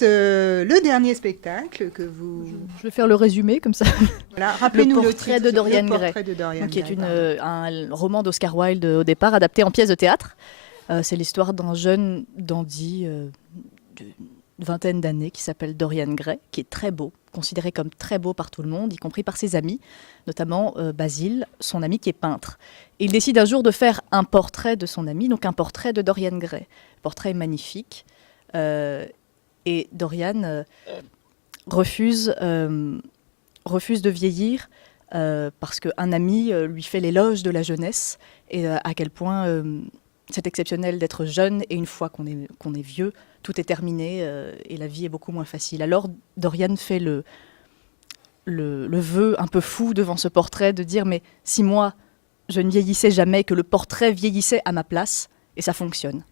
ensuite le dernier spectacle que vous... Je vais faire le résumé comme ça. Voilà, rappelez-nous Le portrait de Dorian Gray, qui est un roman d'Oscar Wilde au départ, adapté en pièce de théâtre. C'est l'histoire d'un jeune dandy d'une vingtaine d'années qui s'appelle Dorian Gray, qui est très beau, considéré comme très beau par tout le monde, y compris par ses amis, notamment Basile, son ami qui est peintre. Et il décide un jour de faire un portrait de son ami, donc un portrait de Dorian Gray. Le portrait est magnifique. Et Dorian refuse de vieillir parce qu'un ami lui fait l'éloge de la jeunesse et à quel point c'est exceptionnel d'être jeune et une fois qu'on est vieux, tout est terminé et la vie est beaucoup moins facile. Alors Dorian fait le vœu un peu fou devant ce portrait de dire mais si moi je ne vieillissais jamais, que le portrait vieillissait à ma place, et ça fonctionne.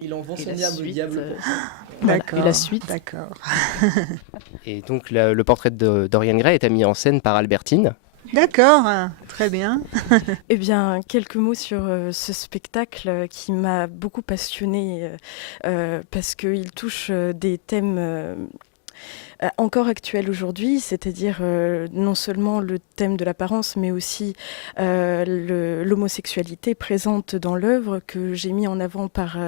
Il en vend son diable au diable. D'accord. Et la suite. D'accord. Et donc le portrait de Dorian Gray est mis en scène par Albertine. D'accord, très bien. Eh bien, quelques mots sur ce spectacle qui m'a beaucoup passionnée parce qu'il touche des thèmes encore actuels aujourd'hui, c'est-à-dire non seulement le thème de l'apparence, mais aussi l'homosexualité présente dans l'œuvre que j'ai mis en avant par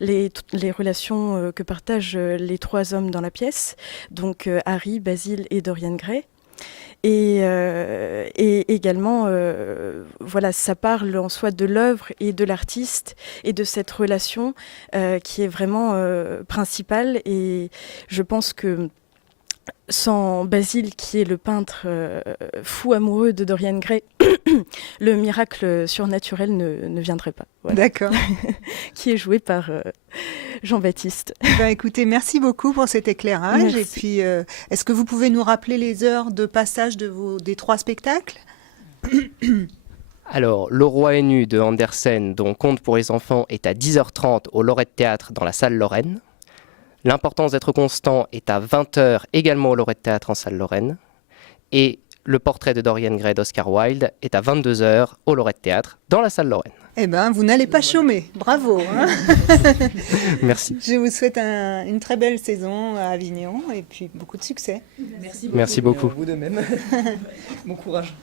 les relations que partagent les trois hommes dans la pièce, donc Harry, Basile et Dorian Gray. Et également, voilà, ça parle en soi de l'œuvre et de l'artiste et de cette relation qui est vraiment principale. Et je pense que sans Basile, qui est le peintre fou amoureux de Dorian Gray, le miracle surnaturel ne viendrait pas. Voilà. D'accord. Qui est joué par Jean-Baptiste. Écoutez, merci beaucoup pour cet éclairage. Merci. Et puis, est-ce que vous pouvez nous rappeler les heures de passage des trois spectacles ? Alors, Le Roi est nu de Andersen, dont Conte pour les enfants, est à 10h30 au Lorette Théâtre dans la salle Lorraine. L'importance d'être constant est à 20h également au Lorette Théâtre en salle Lorraine. Et le portrait de Dorian Gray d'Oscar Wilde est à 22h au Lorette Théâtre dans la salle Lorraine. Eh bien, vous n'allez pas chômer. Bravo. Merci. Je vous souhaite une très belle saison à Avignon et puis beaucoup de succès. Merci beaucoup. Vous de même. Bon courage.